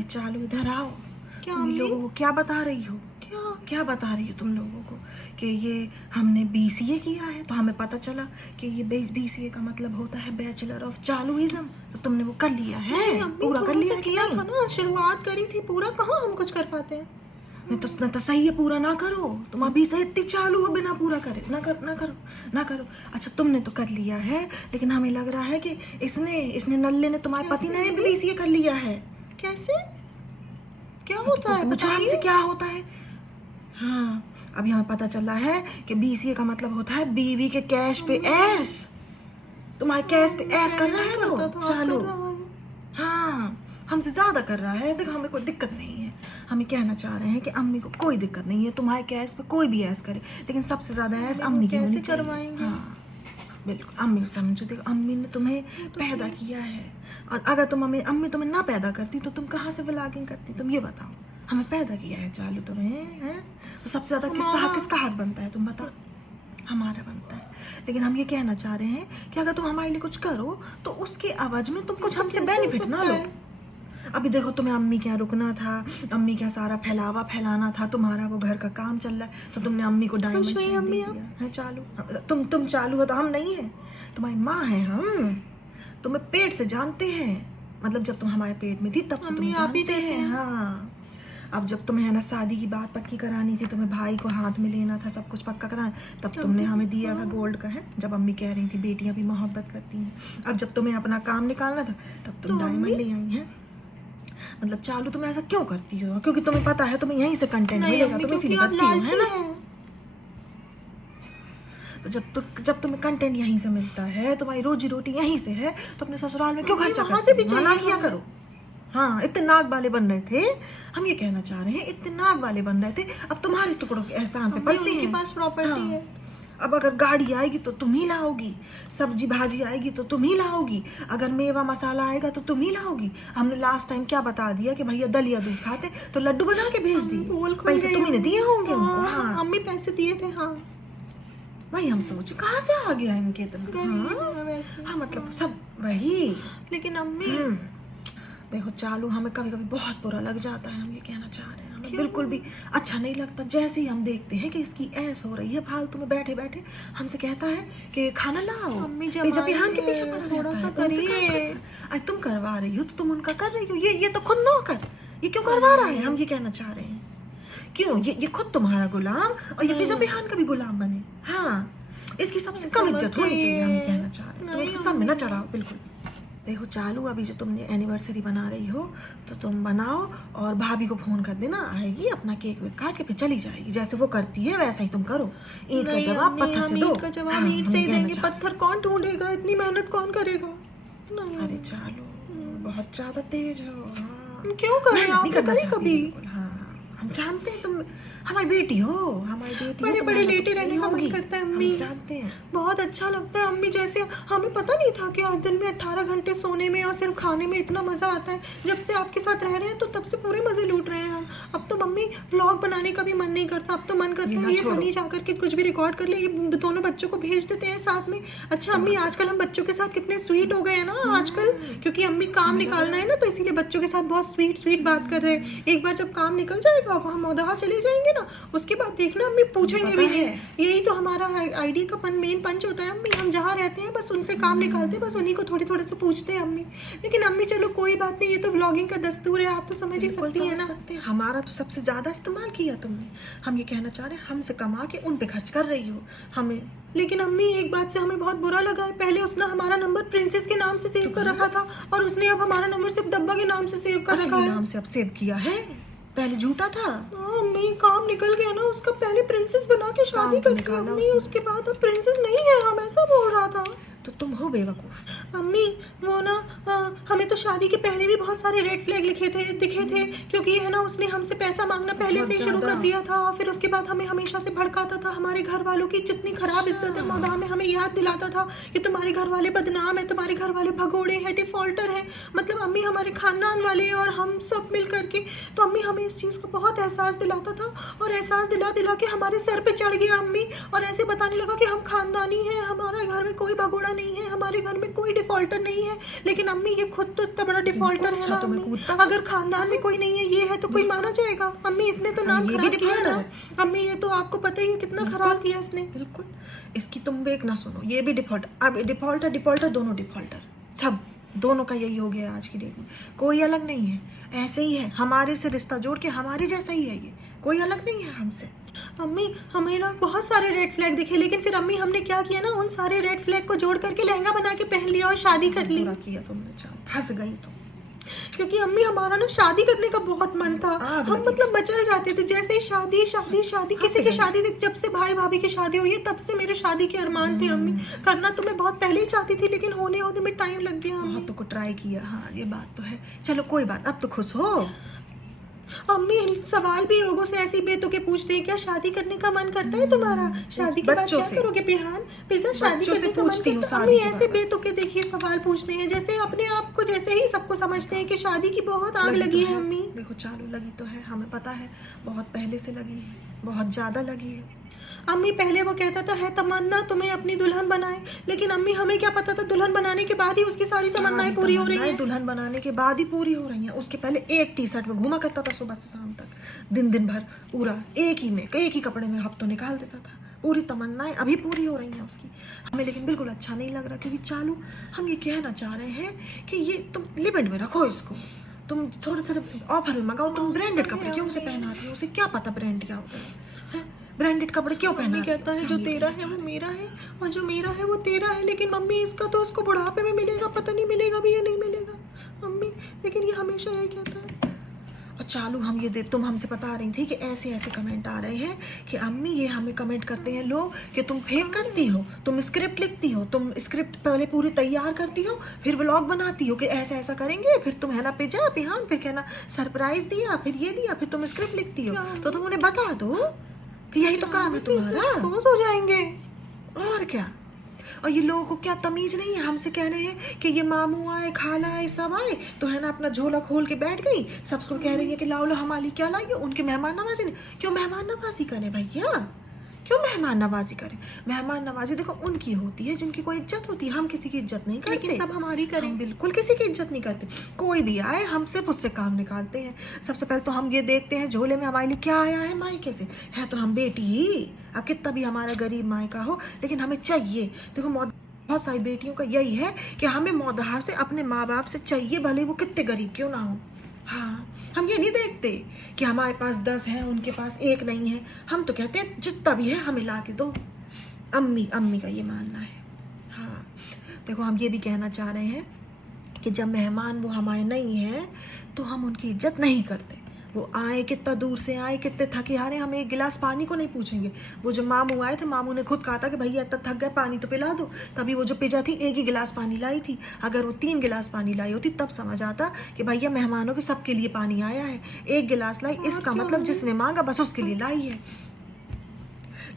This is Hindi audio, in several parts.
अरे चालू इधर आओ। क्या तुम अम्मी? लोगों को क्या बता रही हो? क्या बता रही हो तुम लोगों को कि ये हमने बीसीए किया है, तो हमें पता चला कि ये बीसीए का मतलब होता है बैचलर ऑफ चालुइज्म। तो तुमने वो कर लिया है? नहीं अम्मी, पूरा कर थोड़ा लिया सा है कि किया नहीं? था ना, शुरुआत करी थी, पूरा कहाँ हम कुछ कर पाते हैं। नहीं तो सही है, पूरा ना करो। तुम अभी से इतनी चालू हो बिना पूरा करे। ना करो। अच्छा तुमने तो कर लिया है, लेकिन हमें लग रहा है कि इसने नल्ले ने, तुम्हारे पति ने भी बीसीए कर लिया है। कैसे? क्या होता है पूछो हमसे बताइए। क्या होता है। हाँ, अभी हमें पता चला है कि बीसीए का मतलब होता है बीवी के कैश पे ऐश। तुम्हारे कैश पे ऐश कर रहा है वो चालू। हाँ, हमसे ज्यादा कर रहा है। देखो हमें कोई दिक्कत नहीं है, हम ये कहना चाह रहे हैं कि अम्मी को कोई दिक्कत नहीं है तुम्हारे कैश पे कोई भी ऐश करे, लेकिन सबसे ज्यादा ऐश अम्मी की होनी चाहिए। करवाएंगे? हाँ बिल्कुल, अम्मी समझो। देखो अम्मी ने तुम्हें पैदा किया है, और अगर तुम अम्मी तुम्हें ना पैदा करती तो तुम कहाँ से व्लॉगिंग करती? तुम ये बताओ। हमें पैदा किया है चालू तुम्हें, हैं? तो सबसे ज्यादा किसका हाथ बनता है? तुम बताओ। हमारा बनता है, लेकिन हम ये कहना चाह रहे हैं कि अगर तुम हमारे लिए कुछ करो तो उसके एवज में तुम कुछ हमसे बेनिफिट ना लो। अभी देखो तुम्हें अम्मी क्या रुकना था, अम्मी क्या सारा फैलाना था, तुम्हारा वो घर का काम चल रहा है, तो तुमने अम्मी को डायमंड दे दिया है चालू। तुम चालू हो तो हम नहीं है, तुम्हारी माँ है हम, तुम्हें पेट से जानते हैं। मतलब जब तुम हमारे पेट में थी तब से तुम जानते हैं। हाँ, अब जब तुम्हें है ना शादी की बात पक्की करानी थी, तुम्हें भाई को हाथ में लेना था, सब कुछ पक्का कराना, तब तुमने हमें दिया था गोल्ड का है। जब अम्मी कह रही थी बेटियां भी मोहब्बत करती हैं। अब जब तुम्हें अपना काम निकालना था तब तुम डायमंड ले आई हैं। मतलब चालू तुम ऐसा क्यों करती हो? क्योंकि तुम्हें पता है तुम्हें यहीं से कंटेंट मिलेगा, तुम इसीलिए करती हो, है ना? तो जब तुम्हें कंटेंट यहीं से मिलता है, तुम्हारी रोजी रोटी यहीं से है, तो अपने ससुराल में क्यों खर्चा करती हो? ना किया करो। हाँ, इतने नाग वाले बन रहे थे, हम ये कहना चाह रहे हैं, इतने नाग वाले बन रहे थे, अब तुम्हारे टुकड़ों के एहसान पे पलते हैं। पास प्रॉपर्टी है। अब अगर गाड़ी आएगी तो तुम ही लाओगी, सब्जी भाजी आएगी तो तुम ही लाओगी, अगर मेवा मसाला आएगा तो तुम ही लाओगी। हमने लास्ट टाइम क्या बता दिया कि भैया दलिया दूध खाते तो लड्डू बना के भेज दिए, पैसे तुम ही ने दिए होंगे उनको। हाँ, अम्मी पैसे दिए थे। हाँ भाई, हम सोचे कहाँ से आ गया इनके इतना। हाँ मतलब सब वही। लेकिन अम्मी देखो चालू, हमें कभी कभी बहुत बुरा लग जाता है, हम ये कहना चाह रहे हैं, हमें बिल्कुल भी अच्छा नहीं लगता। जैसे ही हम देखते हैं कि इसकी ऐस हो रही है फालतू में बैठे बैठे, हमसे कहता है कि खाना लाओ। जब यहाँ के पीछे पड़ा थोड़ा सा करिए। आज तुम करवा रही हो तो तुम उनका कर रही हो, ये तो खुद ना कर, ये क्यों करवा रहा है? हम ये कहना चाह रहे हैं, क्यों ये खुद तुम्हारा गुलाम और ये पिज़्ज़ा बिहान का भी गुलाम बने। हाँ, इसकी सबसे कम इज्जत होनी चाहिए, हम कहना चाह रहे हैं। तुम सब में ना चढ़ाओ बिल्कुल। देखो चालू, अभी जो तुमने एनिवर्सरी बना रही हो तो तुम बनाओ और भाभी को फोन कर देना, आएगी अपना केक वेक काट के फिर चली जाएगी। जैसे वो करती है वैसा ही तुम करो। ईंट का जवाब पत्थर से दो। ईंट का जवाब ईंट से ही देंगे, पत्थर कौन ढूंढेगा? इतनी मेहनत कौन करेगा? अरे चालू, बहुत ज्यादा तेज हो। हाँ, क्यों कर रहे हो? नहीं करना कभी। हाँ, हम जानते हैं तुम हमारी बेटी हो, हमारी बेटी बड़े बड़े लेटे रहने का मन करता है अम्मी, जानते हैं। बहुत अच्छा लगता है अम्मी। जैसे हमें पता नहीं था कि दिन में 18 घंटे सोने में और सिर्फ खाने में इतना मजा आता है। जब से आपके साथ रह रहे हैं तो तब से पूरे मजे लूट रहे हैं हम। अब तो मम्मी व्लॉग बनाने का भी मन नहीं करता, अब तो मन करता है ये फनी जाकर के कुछ भी रिकॉर्ड कर ले, ये दोनों बच्चों को भेज देते हैं साथ में। अच्छा अम्मी, आजकल हम बच्चों के साथ कितने स्वीट हो गए हैं ना आजकल, क्योंकि अम्मी काम निकालना है ना, तो इसीलिए बच्चों के साथ बहुत स्वीट बात कर रहे हैं। एक बार जब काम निकल जाएगा, अब हम उधर चले जाएंगे ना, उसके बाद देखना अम्मी पूछेंगे भी नहीं। यही तो हमारा आईडी का मेन पंच होता है अम्मी। हम जहाँ रहते हैं बस उनसे काम निकालते हैं, बस उन्हीं को थोड़े से पूछते हैं अम्मी। लेकिन अम्मी चलो कोई बात नहीं, ये तो व्लॉगिंग का दस्तूर है, आप तो समझ ही सकती है ना। हमारा तो सबसे ज्यादा इस्तेमाल किया तुमने, हम ये कहना चाह रहे हैं, हमसे कमा के उन पे खर्च कर रही हो हमें। लेकिन अम्मी एक बात से हमें बहुत बुरा लगा है, पहले उसने हमारा नंबर प्रिंसेस के नाम से सेव कर रखा था और उसने अब हमारा नंबर सिर्फ डब्बा के नाम से सेव कर रखा है। नाम से अब सेव किया है, पहले झूठा था। अम्मी काम निकल गया ना उसका, पहले प्रिंसेस बना के शादी कर ली अम्मी, उसके बाद अब प्रिंसेस नहीं है, हम ऐसा बोल रहा था। तो तुम हो बेवकूफ अम्मी। वो ना हमें तो शादी के पहले भी बहुत सारे रेड फ्लैग दिखे थे, क्योंकि है ना उसने हमसे पैसा मांगना पहले से शुरू कर दिया था। फिर उसके बाद हमें हमेशा से भड़काता था, हमारे घर वालों की जितनी खराब इज्जत है मौदा में हमें याद दिलाता था कि तुम्हारे घर वाले बदनाम है, तुम्हारे घर वाले भगोड़े हैं, डिफॉल्टर है। मतलब अम्मी हमारे खानदान वाले और हम सब मिल करके, तो अम्मी हमें इस चीज़ का बहुत एहसास दिलाता था और एहसास दिला दिला के हमारे सर पे चढ़ गया अम्मी, और ऐसे बताने लगा कि हम खानदानी हैं, हमारे घर में कोई भगोड़ा नहीं है, हमारे घर में कोई डिफॉल्टर नहीं है। लेकिन अम्मी ये खुद तो इतना बड़ा डिफॉल्टर है ना अच्छा, तुम्हें अम्मी, कूदता अगर खानदान में कोई नहीं है ये है तो कोई माना जाएगा? अम्मी इसने तो नाम ये भी खराब किया डिफॉल्टर ना है। अम्मी, ये तो आपको पता ही है कितना खराब किया इसने। बिल्कुल, इसकी तुम बेक ना सुनो, ये भी डिफॉल्टर, अब डिफॉल्टर डिफॉल्टर दोनों डिफॉल्टर, सब दोनों का यही हो गया आज की डेट में। कोई अलग नहीं है, ऐसे ही है, हमारे से रिश्ता जोड़ के हमारे जैसा ही है ये, कोई अलग नहीं है हमसे। अम्मी हमें ना बहुत सारे रेड फ्लैग दिखे, लेकिन फिर अम्मी हमने क्या किया ना, उन सारे रेड फ्लैग को जोड़ करके लहंगा बना के पहन लिया और शादी कर ली। बुरा किया तुमने, चाल फंस गई तुम। क्योंकि अम्मी हमारा ना शादी करने का बहुत मन था, आग हम लगी। मतलब मचल जाते थे, जैसे ही शादी शादी शादी, किसी की शादी देख, जब से भाई भाभी की शादी हुई है तब से मेरे शादी के अरमान थे अम्मी। करना तो मैं बहुत पहले ही चाहती थी, लेकिन होने होने में टाइम लग गया अम्मी। बहुत तो ट्राई किया, हाँ ये बात तो है। चलो कोई बात, अब तो खुश हो। अम्मी सवाल भी लोगों से ऐसी बेतुके पूछते हैं, क्या शादी करने का मन करता है तुम्हारा? शादी के बाद बच्चों क्या से। करोगे बिहान? पिज़्ज़ा शादी बच्चों से करने का मन पूछती हूँ करता है? शादी अम्मी के ऐसे बाद। बेतुके देखिए सवाल पूछते हैं, जैसे अपने आप को जैसे ही सबको समझते हैं कि शादी की बहुत आग लगी लगी तो है अम्मी। देखो चालू लगी तो है, हमें पता है, बहुत पहले से लगी है, बहुत ज्यादा लगी है। अम्मी पहले वो कहता था है तमन्ना तुम्हें अपनी दुल्हन बनाए, लेकिन अम्मी हमें क्या पता था दुल्हन बनाने के बाद ही उसकी सारी तमन्नाएं पूरी हो रही तमन्नाएं हैं। दुल्हन बनाने के बाद ही पूरी हो रही हैं। उसके पहले एक टी शर्ट में घूमा करता था सुबह से शाम तक, दिन दिन भर पूरा एक ही कपड़े में हफ्तों निकाल देता था। पूरी तमन्नाएं अभी पूरी हो रही हैं उसकी। हमें लेकिन बिल्कुल अच्छा नहीं लग रहा, क्योंकि चालू हम ये कहना चाह रहे हैं कि ये तुम लिमिट में रखो इसको, तुम थोड़ा सा ऑफर में मंगाओ। तुम ब्रांडेड कपड़े क्यों उसे पहनाती हो? उसे क्या पता ब्रांड क्या होता है? ब्रांडेड कपड़े क्यों मम्मी पहनाती हो? कहता है जो तेरा है वो मेरा है और जो मेरा है वो तेरा है, लेकिन मम्मी इसका तो उसको बुढ़ापे में मिलेगा, पता नहीं मिलेगा भी या नहीं मिलेगा मम्मी, लेकिन ये हमेशा यही कहता है। और चालू हम ये तुम हमसे बता रही थी कि ऐसे ऐसे कमेंट आ रहे हैं कि अम्मी ये हमें कमेंट करते हैं लोग कि तुम फेक करती हो, तुम स्क्रिप्ट लिखती हो, तुम स्क्रिप्ट पहले पूरी तैयार करती हो, फिर व्लॉग बनाती हो कि ऐसा ऐसा करेंगे, फिर तुम है ना पिज्जा पिहान, फिर कहना सरप्राइज दिया, फिर ये दिया, फिर तुम स्क्रिप्ट लिखती हो। तो तुम उन्हें बता दो कि यही तो काम है तुम्हारा, एक्सपोज हो जाएंगे। और क्या। और ये लोगों को क्या तमीज नहीं है, हमसे कह रहे हैं कि ये मामू आए, खाला आए, सब आए, तो है ना अपना झोला खोल के बैठ गई, सबको कह रही है कि लाओ लो हमारे लिए क्या लाई हो। उनके मेहमान नवाजी ने क्यों मेहमान नवाजी करें भैया, क्यों मेहमान नवाजी करें? मेहमान नवाजी देखो उनकी होती है जिनकी कोई इज्जत होती है, हम किसी की इज्जत नहीं करते, लेकिन सब हमारी करें। हम बिल्कुल किसी की इज्जत नहीं करते। कोई भी आए हम सिर्फ उससे काम निकालते हैं। सबसे पहले तो हम ये देखते हैं झोले में हमारे लिए क्या आया है मायके से, है तो हम बेटी ही, अब कितना भी हमारा गरीब मायका हो लेकिन हमें चाहिए। देखो बहुत सारी बेटियों का यही है कि हमें मौधार से अपने माँ बाप से चाहिए, भले वो कितने गरीब क्यों ना हो। हाँ, हम ये नहीं देखते कि हमारे पास 10 है उनके पास एक नहीं है, हम तो कहते हैं जितना भी है हमें ला के दो। अम्मी का ये मानना है। हाँ देखो हम ये भी कहना चाह रहे हैं कि जब मेहमान वो हमारे नहीं हैं तो हम उनकी इज्जत नहीं करते। वो आए कितना दूर से आए, कितने थके हारे, हम एक गिलास पानी को नहीं पूछेंगे। वो जो मामू आए थे, मामू ने खुद कहा था कि भैया इतना थक गए पानी तो पिला दो, तभी वो जो पिज्जा थी एक ही गिलास पानी लाई थी। अगर वो 3 गिलास पानी लाई होती तब समझ आता कि भैया मेहमानों के सबके लिए पानी आया है। एक गिलास लाई, इसका मतलब जिसने मांगा बस उसके लिए लाई है।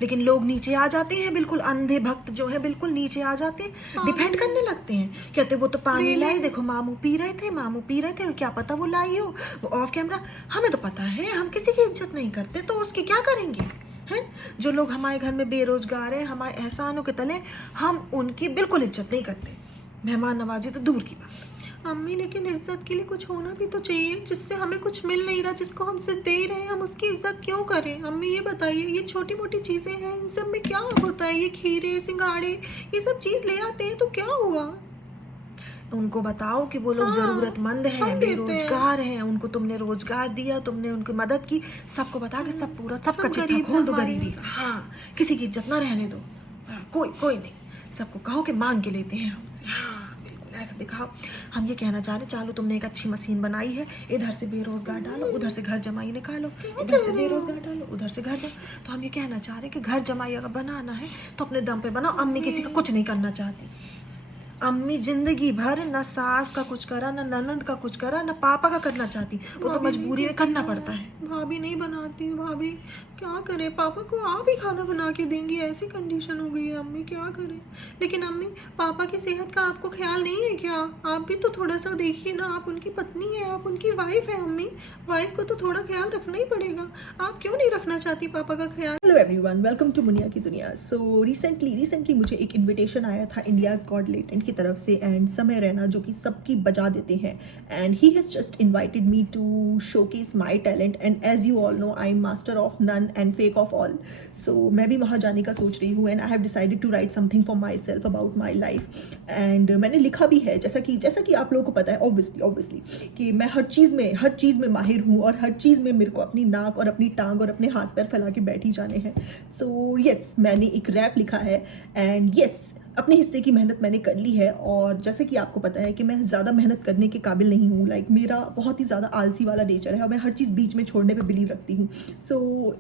लेकिन लोग नीचे आ जाते हैं, बिल्कुल अंधे भक्त जो है बिल्कुल नीचे आ जाते हैं, डिफेंड करने लगते हैं, कहते वो तो पानी लाई, देखो मामू पी रहे थे, क्या पता वो लाई हो, वो ऑफ कैमरा। हमें तो पता है हम किसी की इज्जत नहीं करते, तो उसकी क्या करेंगे हैं? जो लोग हमारे घर में बेरोजगार हैं, हमारे एहसानों के तले, हम उनकी बिल्कुल इज्जत नहीं करते। मेहमान नवाजी तो दूर की बात। अम्मी लेकिन इज्जत के लिए कुछ होना भी तो चाहिए, जिससे हमें कुछ मिल नहीं रहा, जिसको हम सिर्फ दे रहे हैं, हम उसकी इज्जत क्यों करें? अम्मी ये बताइए, ये छोटी मोटी चीजें हैं, इन सब में क्या होता है? ये खीरे सिंगाड़े ये सब चीज ले आते हैं तो क्या हुआ? उनको बताओ कि वो लोग हाँ, जरूरतमंद हैं, हम देते हैं। बेरोजगार हैं, उनको तुमने रोजगार दिया, तुमने उनकी मदद की, सबको बता के सब पूरा सबका सब चिट्ठा गरीब खोल दो हमारे। गरीबी का। हाँ, किसी की इज्जत ना रहने दो। हाँ, कोई नहीं, सबको कहो कि मांग के लेते हैं हमसे। हाँ बिल्कुल ऐसा दिखाओ। हम ये कहना चाह रहे, चालू तुमने एक अच्छी मशीन बनाई है, इधर से बेरोजगार डालो, उधर से घर जमाई निकालो, इधर से बेरोजगार डालो, उधर से घर जमाई। तो हम ये कहना चाह रहे कि घर जमाई अगर बनाना है तो अपने दम पे बनाओ। अम्मी किसी का कुछ नहीं करना चाहती, अम्मी जिंदगी भर ना सास का कुछ करा, ना ननद का कुछ करा, ना पापा का करना चाहती, वो तो भाभी नहीं मजबूरी में करना पड़ता है। भाभी नहीं बनाती। भाभी क्या करें, पापा को आप ही खाना बना के देंगी, ऐसी कंडीशन हो गई है अम्मी, क्या करें। लेकिन अम्मी, पापा की सेहत का आपको ख्याल नहीं है क्या? आप भी तो थोड़ा सा देखिए ना, आप उनकी पत्नी है, आप उनकी वाइफ है अम्मी, वाइफ को तो थोड़ा ख्याल रखना ही पड़ेगा। आप क्यों नहीं रखना चाहती पापा का ख्याल? Hello everyone, welcome to Muniya की दुनिया। सो रिसेंटली मुझे एक इनविटेशन आया था इंडियाज़ गॉट लेटेंट की तरफ से एंड समय रैना, जो कि सबकी बजा देते हैं, and he has just invited me to showcase my talent, and as you all know I am master of none and fake of all. So मैं भी वहाँ जाने का सोच रही हूँ and I have decided to write something for myself about my life. And मैंने लिखा भी है, जैसा कि आप लोगों को पता है ऑब्वियसली कि मैं हर चीज़ में माहिर हूँ, और हर चीज़ में मेरे को अपनी नाक और अपनी टांग और अपने हाथ पैर फैला के बैठ ही जाने हैं। सो यस, मैंने एक रैप लिखा है एंड यस, अपने हिस्से की मेहनत मैंने कर ली है। और जैसे कि आपको पता है कि मैं ज़्यादा मेहनत करने के काबिल नहीं हूँ, लाइक मेरा बहुत ही ज़्यादा आलसी वाला नेचर है और मैं हर चीज़ बीच में छोड़ने पे बिलीव रखती हूँ। सो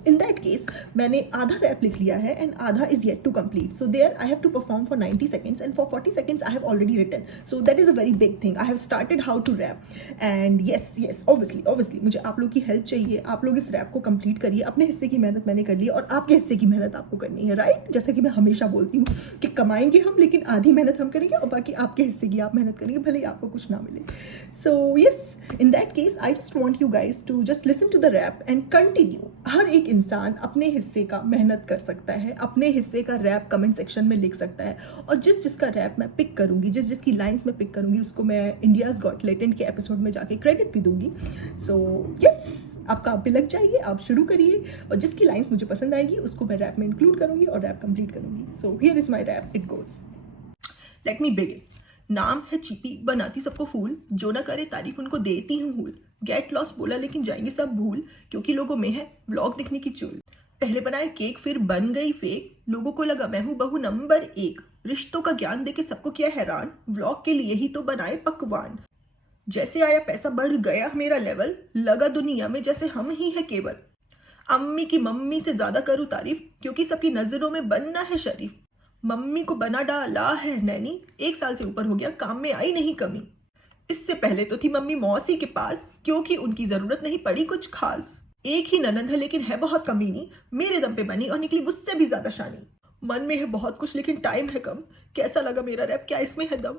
इन दैट केस मैंने आधा रैप लिख लिया है एंड आधा is yet to complete. So there I have to perform for 90 seconds and for 40 seconds I have already written. So that is a very big thing. I have started how to rap and yes obviously मुझे आप लोग की हेल्प चाहिए। आप लोग इस रैप को कंप्लीट करिए। अपने हिस्से की मेहनत मैंने कर ली और आपके हिस्से की मेहनत आपको करनी है, राइट? जैसा कि मैं हमेशा बोलती हूँ कि कमाएंगे हम, लेकिन आधी मेहनत हम करेंगे और बाकी आपके हिस्से की आप मेहनत करेंगे, भले ही आपको कुछ ना मिले। So yes, in that case I just want you guys to just listen to the rap and continue. हर एक इंसान अपने हिस्से का मेहनत कर सकता है, अपने हिस्से का रैप कमेंट सेक्शन में लिख सकता है, और जिसका रैप मैं पिक करूंगी, जिसकी लाइंस मैं पिक करूंगी, उसको मैं इंडियाज़ गॉट लेटेंट के एपिसोड में जाके क्रेडिट भी दूंगी। सो यस, आपका आप भी लग जाइए, आप शुरू करिए, और जिसकी लाइंस मुझे पसंद आएगी उसको मैं रैप में इंक्लूड करूंगी और रैप कंप्लीट करूंगी। So here is my rap, it goes. Let me begin. नाम है चीपी, बनाती सबको फूल, जो ना करे तारीफ उनको देती हूँ हूल। गेट लॉस बोला लेकिन जाएंगे सब भूल, क्योंकि लोगों में है व्लॉग दिखने की चूल। पहले बनाए केक फिर बन गई फेक, लोगों को लगा मैं हूँ बहू नंबर 1। रिश्तों का ज्ञान देके सबको किया हैरान, व्लॉग के लिए ही तो बनाए पकवान। जैसे आया पैसा बढ़ गया मेरा लेवल, लगा दुनिया में जैसे हम ही है केवल। अम्मी की मम्मी से ज्यादा करूँ तारीफ, क्योंकि सबकी नजरों में बनना है शरीफ। मम्मी को बना डाला है नैनी, 1 साल से ऊपर हो गया काम में आई नहीं कमी। इससे पहले तो थी मम्मी मौसी के पास, क्योंकि उनकी जरूरत नहीं पड़ी कुछ खास। एक ही ननद है लेकिन है बहुत कमीनी, मेरे दम पे बनी और निकली मुझसे भी ज्यादा शानी। मन में है बहुत कुछ लेकिन टाइम है कम, कैसा लगा मेरा रैप, क्या इसमें है दम?